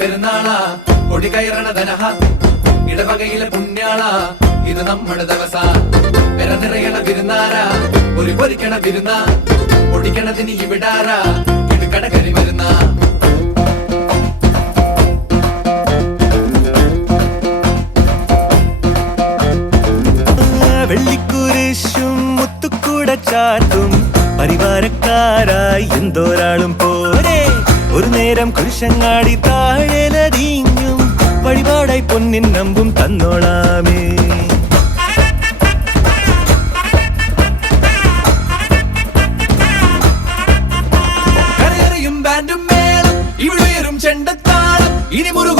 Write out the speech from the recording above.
പെരുന്നാളാ കൊടി കയറണ ധനഹ ഇടവകയിലെ പുണ്യാളാ ഇത് നമ്മുടെ ദിവസ പെര നിറയണ വിരുന്നാരാ ഒരു പൊരിക്കണ വിരുന്ന പൊടിക്കണതിന് ഇവിടാരാ ഇടുക്കട കരി വരുന്ന വെള്ളിക്കുരിശും മുത്തുക്കൂട ചാട്ടും പരിവാരക്കാരായി എന്തോരാളും പോരെ ഒരു നേരം കുരിശങ്ങാടി താഴെലതിങ്ങും വഴിപാടായി പൊന്നിൻ നമ്പും തന്നോളാമേ കരയറിയും ബാൻഡും മേളം ഇവിടുയരും ചെണ്ടത്താളം ഇനി മുറു